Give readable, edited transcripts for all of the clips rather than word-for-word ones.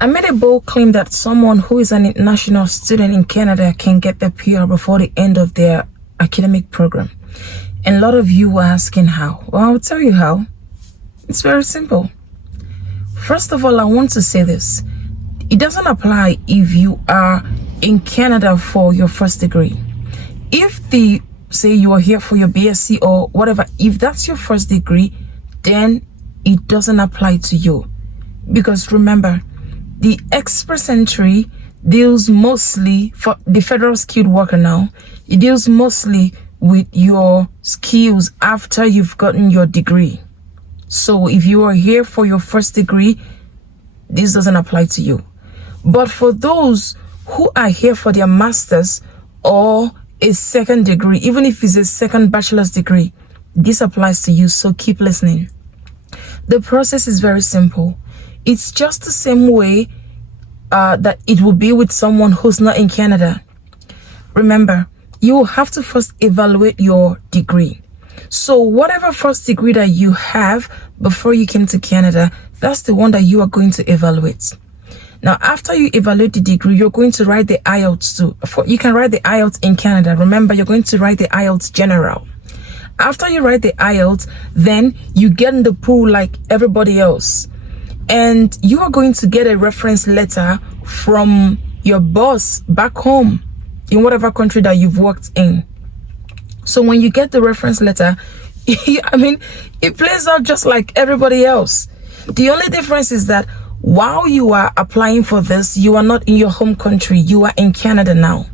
I made a bold claim that someone who is an international student in Canada can get their PR before the end of their academic program. And a lot of you were asking how. Well, I'll tell you how. It's very simple. First of all, I want to say this. It doesn't apply if you are in Canada for your first degree. If say you are here for your BSc or whatever, if that's your first degree, then it doesn't apply to you. Because remember, the express entry deals mostly for the federal skilled worker now. It deals mostly with your skills after you've gotten your degree. So if you are here for your first degree, this doesn't apply to you. But for those who are here for their master's or a second degree, even if it's a second bachelor's degree, this applies to you. So keep listening. The process is very simple. It's just the same way that it will be with someone who's not in Canada. Remember, you will have to first evaluate your degree. So whatever first degree that you have before you came to Canada, that's the one that you are going to evaluate. Now, after you evaluate the degree, you're going to write the IELTS too. You can write the IELTS in Canada. Remember, you're going to write the IELTS General. After you write the IELTS, then you get in the pool like everybody else. And you are going to get a reference letter from your boss back home in whatever country that you've worked in. So when you get the reference letter, it plays out just like everybody else. The only difference is that while you are applying for this, you are not in your home country. You are in Canada now.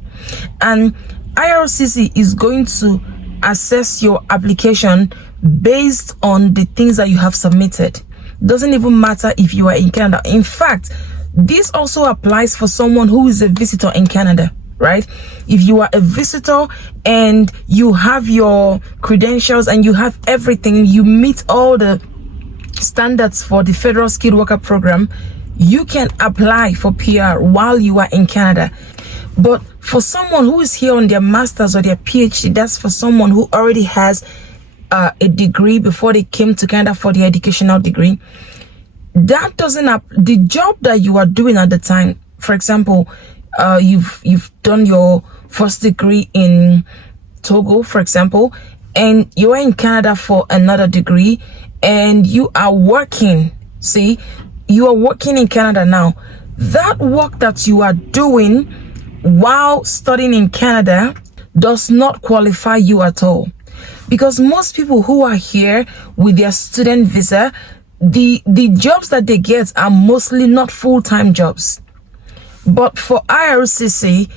And IRCC is going to assess your application based on the things that you have submitted. Doesn't even matter if you are in Canada. In fact, this also applies for someone who is a visitor in Canada, right? If you are a visitor and you have your credentials and you have everything, you meet all the standards for the Federal Skilled Worker Program, you can apply for PR while you are in Canada. But for someone who is here on their master's or their PhD, that's for someone who already has a degree before they came to Canada for the educational degree. That doesn't the job that you are doing at the time. For example, you've done your first degree in Togo, for example, and you are in Canada for another degree, and you are working. See, you are working in Canada now. That work that you are doing while studying in Canada does not qualify you at all. Because most people who are here with their student visa, the jobs that they get are mostly not full-time jobs. But for IRCC,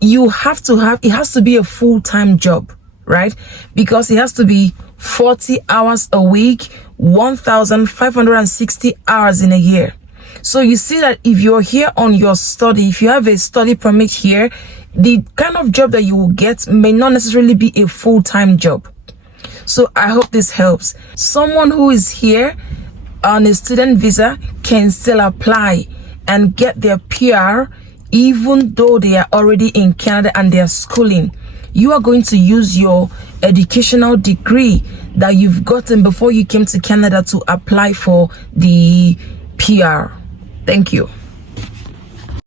it has to be a full-time job, right? Because it has to be 40 hours a week, 1,560 hours in a year. So you see that if you're here on your study, if you have a study permit here, the kind of job that you will get may not necessarily be a full-time job. So I hope this helps. Someone who is here on a student visa can still apply and get their PR even though they are already in Canada and they are schooling. You are going to use your educational degree that you've gotten before you came to Canada to apply for the PR. Thank you.